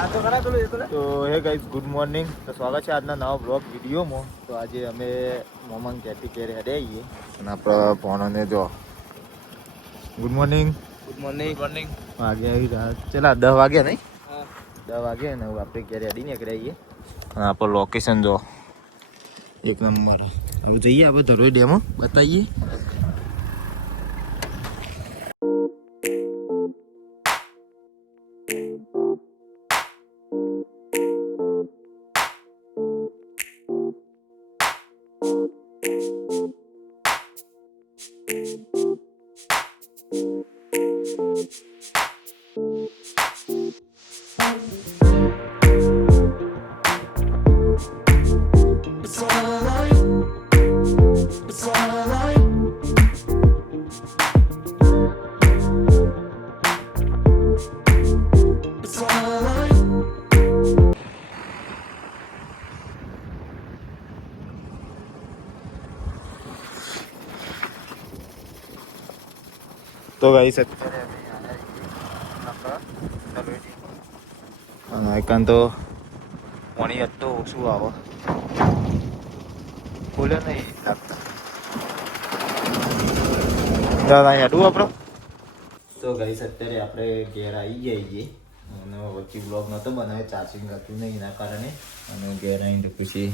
તો hey guys good morning તો સ્વાગત છે આજના નવા બ્લોગ વિડીયોમાં. તો આજે અમે મોમન કેટી કેર હેડે આવીએ. અને આપણા ભણોને જો. Good morning good morning morning વાગે આવી રહ્યા. ચલા દસ વાગ્યા નહીં? દસ વાગે ને આપણે ઘેરે હેડી નીકળી આવીએ. અને આપણું લોકેશન જો એક નંબર. હવે જઈએ આપણે ધરોઈ ડેમો. બતાવીએ. તો ગાઈસ અત્યારે એકાંત તો પાણી હતો ઓછું આવે બોલ્યો નહીં લાગતા દાદા હેડું આપણો તો ગાઈસ અત્યારે આપણે ઘેર આવી ગયા છીએ અને વચ્ચે બ્લોગ નહોતો બનાવ્યો ચાર્જિંગ હતું નહીં એના કારણે અને ઘેર આવીને પછી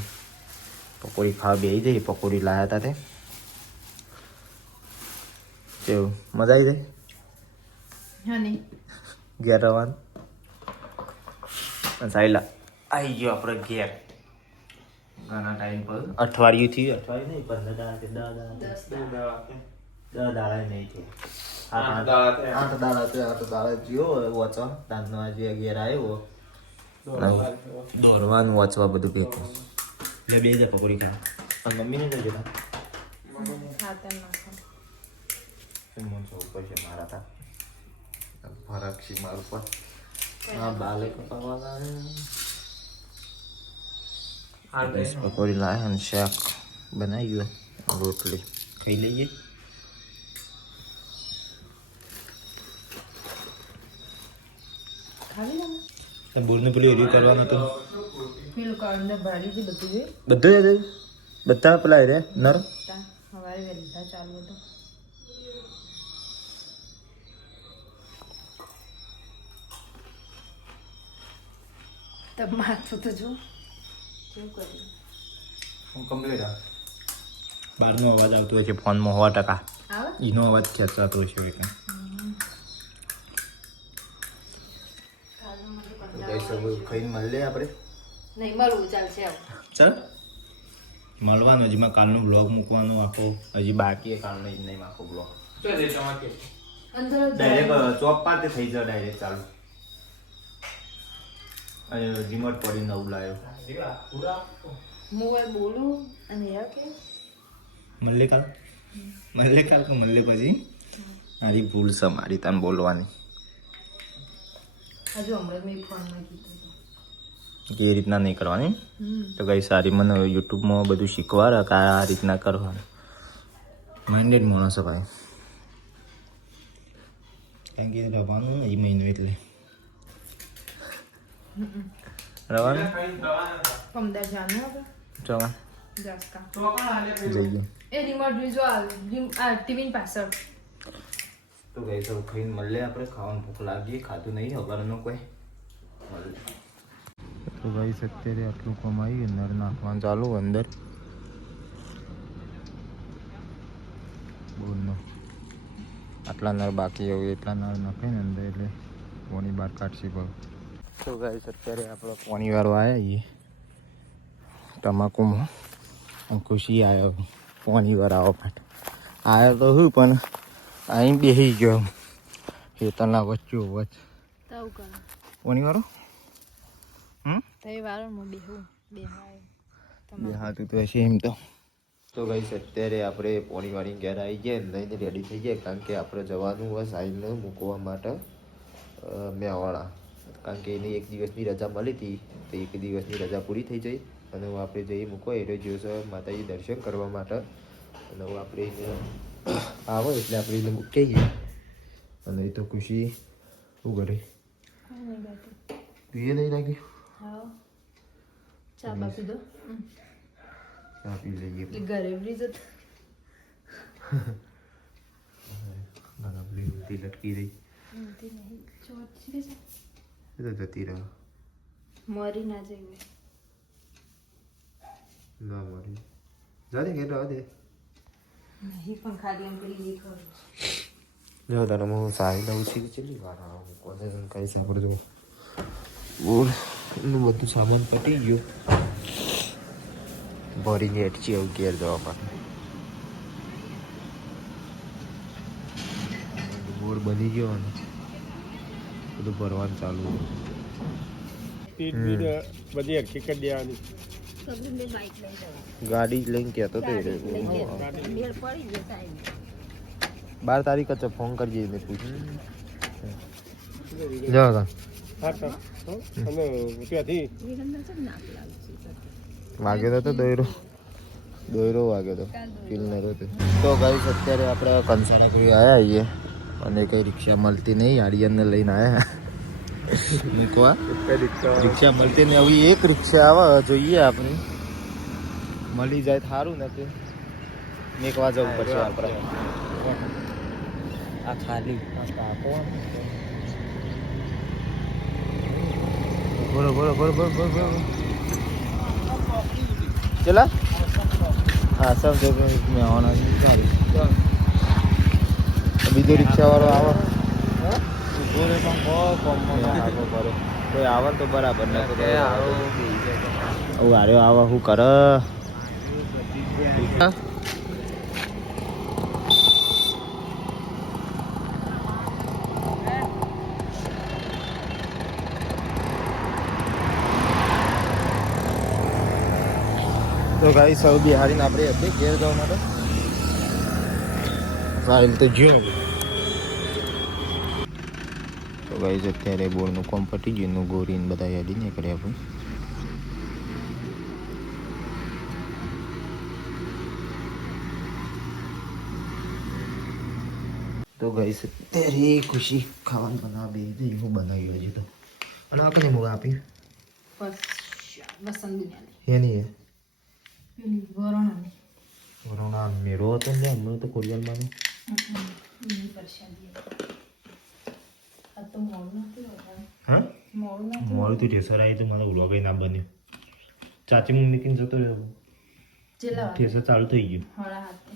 પકોડી ખાવા બેસી જઈ પકોડી લાયા હતા તે કેવું મજા આવી જાય ઘેર રહેવાનું સાયલા. આવી ગયો આપણે ઘેર. ઘણા ટાઈમ પર. અઠવાડિયું થયું. અઠવાડિયું નહીં પંદર દાડા કે દસ દાડા દસ દાડા. નહીં થયું. આઠ આઠ દાડા દાડા આઠ દાડા તો આઠ દાડા થયો વોચવા. તાંતનો આજે ઘેર આવ્યો. દોરવાનું વોચવા બધું ભેગું. એટલે બે જા પકોડી ખા અને મમ્મીને જોતા ખાતર નાખો મન સૌ ઉપર છે મારા તા ફરક છે મારા ઉપર હા બાલે કપાવાના બસ પકોડી લાયા અને શાક બનાવ્યું રોટલી ખાઈ લઈએ ખાવી લે તો બોરને પેલું એરિયું કરવાનું હતું પેલું કાંદા ભાડી છે બધું જોઈ બધું જ હતું? બધા પેલા રે નર તા હવારે વહેલા ચાલુ હતું તબ માથું તો જો શું કર્યું કમ્પ્લીટ બહારનો અવાજ આવતો હોય છે ફોનમાં સો ટકા એનો અવાજ ખેંચાતો હોય છે ખાઈને મળીએ આપણે નહીં મળવું ચાલશે ચાલ મળવાનું હજી કાલનો બ્લોગ મૂકવાનો આખો. હજી બાકી કાલનો જ નહીં આખો બ્લોગ ડાયરેક્ટ ચોપ પાસે થઈ જાય ડાયરેક્ટ ચાલુ અને રિમોટ પડી નવું લાવ્યો હું બોલું અને યા કે? મળે કાલ મળે કાલ કે મળે પછી? મારી ભૂલ છે મારી તને બોલવાની. હજુ હમણાં મેં ફોનમાં કીધું કે એ રીતના નહીં કરવાની? તો કઈ સારી મને યુટ્યુબમાં બધું શીખવાડે કે આ રીતના કરવાનું? માઇન્ડેડ માણસ ભાઈ. કારણ કે રવાનું એ મહિનો એટલે. રવાનું પમદાર જાનું આપણે જવા જાસકા જઈએ એ રિમોટ જોઈ જો આ ટીવી પાછળ તો ગઈ તો ખાઈને મળીએ આપણે ખાવાનું ભૂખ લાગી ખાધું નહીં હવારનું કોઈ તો ભાઈ અત્યારે આટલું કમાઈ અંદર નાખવાનું ચાલુ અંદર બોલનો આટલા નર બાકી હોય એટલા નર નાખે ને અંદર એટલે કોની બહાર કાઢશી ભાવ તો ગાઈસ અત્યારે આપણો પોણી વાળો આવ્યા છીએ તમાકુમાં. અને ખુશી આવ્યો પોણી આવવા માટે આવ્યો તો શું પણ અહીં બેસી ગયો ખેતરના વચ્ચો વચ તાવ કર પોણી વાળો હમ? તઈ વાળમાં બેહું બેહાય. બે હાથું તો હશે એમ તો. તો અત્યારે આપણે પોણી ઘેર આવી ગયા લઈને રેડી થઈ ગયા કારણ કે આપણે જવાનું હોય સાહિલને મૂકવા માટે મેવાડા. કારણ કે એની એક દિવસની રજા મળી હતી તો એક દિવસની રજા પૂરી થઈ જઈ. અને હું આપણે જઈએ મૂકો એટલે જોશો માતાજી દર્શન કરવા માટે. અને હું આપણે આવો એટલે આપણે એને મૂકી જઈએ અને એ તો ખુશી શું કરે? પીએ નહીં હા. ચા પી લઈએ ઘરે ઊંધી લટકી રહી. એ તો જતી રહ મરી ના જઈએ ના મરી જા દે ઘેર રહેવા દે નહીં પણ ખાલી એમ પેલી એ કરું જો તને હું સારી લઉં છું કે ચેટલી વાર આવું કોને કઈ સાંભળજો બોલ એનું બધું સામાન પટી ગયું ભરીને અટકી આવું ઘેર જવા માટે બોર્ડ બની ગયો અને બધું ભરવાનું ચાલુ બધી હરખી દેવાની. ગાડી લઈને કહેતો તો બાર તારીખ જ ફોન કરજે એને પૂછ. જાઓ તા. તો. અને વાગ્યો તો તો દોયરો. દોયરો વાગ્યો તો. કિલનર હતો. તો ગાઈસ અત્યારે આપણે કંસાણાપુરી આવ્યા છીએ અને કઈ રિક્ષા મળતી નહીં આડિયનને લઈને આવ્યા મૂકવા. રિક્ષા મળતી ને હવે એક રિક્ષા આવે જોઈએ આપણે. મળી જાય તો સારું ને કે મેકવા જવું પડશે આપણે. આ ખાલી. બોલો બોલો બોલો બોલો બોલો બોલો. ચલા. હા સમજો કે મેં આવવાના છે. સારું બીજો રિક્ષા વાળો આવે ઊભો પણ બહુ કોમમાં આગો પડે. કોઈ આવે તો બરાબર ને તો આવું આર્યો આવે હું કર? તો ગાઈ સૌ બિહારીને આપણે હતી ઘેર જવા માટે. સારી તો જ્યો તો ગાઈ અત્યારે બોર્ડનું કોમ પટી ગયું એનું ગોરીને બધા યાદી નીકળે આપણે. તો ગાઈ અત્યારે ખુશી ખાવાનું બનાવી દે હું બનાવ્યું હજી તો. અને આ કને મૂળ આપી? એની પેલી મેળો હતો ને હમણાં તો કોરિયનમાં એની પરસાદી આ તો મોડું નથી હોતું હા? મોડું તો ઠેસર આવી તો મારા કઈ ના બન્યું ચાચી હું મૂકીને જતો રહ્યો. ઠેસર ચાલુ થઈ ગયું. હળા હાથે.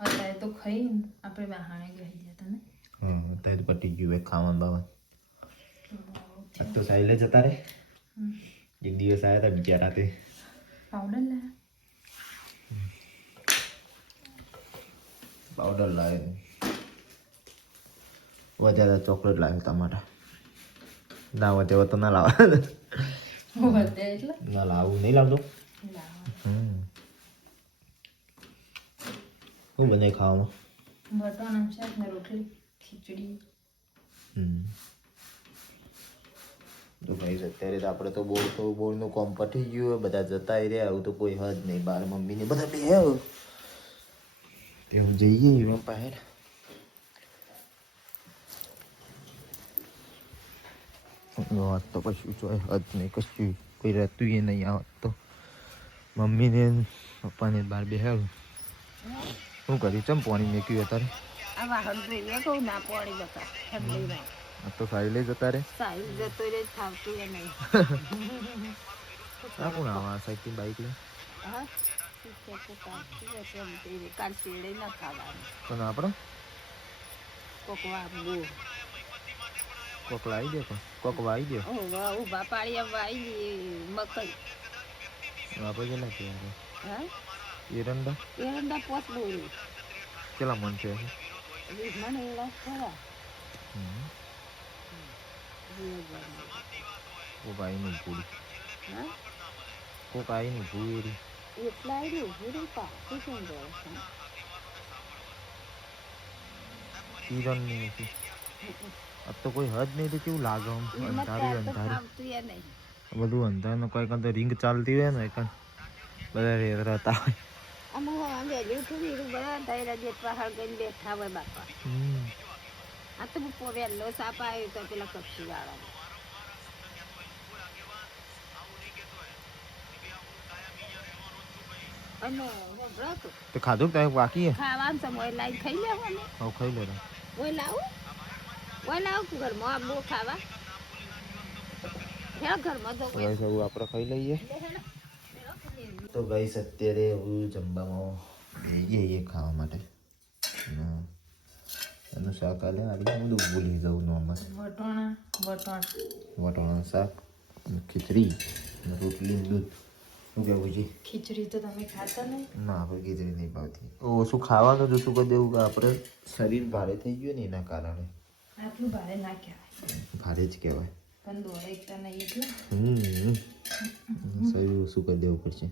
અત્યારે તો ખાઈ આપણે બહાણે ગઈ જતા ને. હા અત્યારે તો પટી ગયું ખાવાનું બાવા આજ તો સાઈલે જતા રે. એક દિવસ આવ્યા હતા બીજા રાતે. પાવડર લાયા? પાવડર લાવ્યો વધારે ચોકલેટ લાવ્યો ટમાટા ના વધે તો ના એટલે? ના લાવું નહીં લાવતો. હમ. શું બનાવી ખાવામાં? રોટલી ખીચડી. તો ભાઈ અત્યારે તો આપણે તો બોર્ડ તો બોર્ડનું કોમ પટી ગયું બધા જતા રહ્યા આવું તો કોઈ હદ નહીં. બાર મમ્મીને બધા બે એવું જઈએ એવા પાસે વાત તો કશું જોઈ હદ નહીં કશું કોઈ રહેતું એ નહીં આવત તો મમ્મીને પપ્પાને બહાર બેહાડું. શું કર્યું ચમ પાણી મેક્યું અત્યારે? તો સાઈલે જતા રે. જતો આ કોણ આવા સાઈકલ બાઈક લઈ પણ આપણે કોક કોક લાવી દે પણ કોક વાવી દે. ઊભા પાડી એમ વાઈ મકઈ. આપણે કેટલા છે હા? એરંડા? એરંડા પોત દોરી. કેટલા મન છે મને એવડા ખરા. હમ. બે હજાર. કોક પૂરી હા? કોક આવીને પૂરી એટલા ભૂરી પાકું કેમ જાય છે? કિરણની અબ તો કોઈ હદ નહીં તો કેવું લાગે આમ? અંધારું અંધારું. બધું અંધારું કોઈ કંઈ તો રિંગ ચાલતી હોય ને કંઈ બધા રેતરા હતા. ખાધું બાકી ખાવાનું સમય લાઈ ખાઈ લેવાનું. ખાઈ લેવાનું. લાવું? ઓય આવું ઘરમાં બહુ ખાવા? આપણે ખાઈ લઈએ. તો ગાઈસ અત્યારે હું જમવામાં જઈએ ખાવા માટે. એનું શાક આલે. આજે હું બધું ભૂલી જાઉં નોર્મલ વટોણા વટણ. વટાણા શાક અને ખીચડી અને રોટલી દૂધ. શું કહેવું છે? ખીચડી તો તમે ખાતા નહીં. ના આપણે ખીચડી નહીં ભાવતી. ઓછું ખાવાનું જ ઓછું કરી દેવું કે આપણે શરીર ભારે થઈ ગયું ને એના કારણે. આટલું ભારે ના કહેવાય. ભારે જ કહેવાય. પણ દોડે એકતા નહીં એટલે. હમ. શરીર શું કરી દેવું પડશે.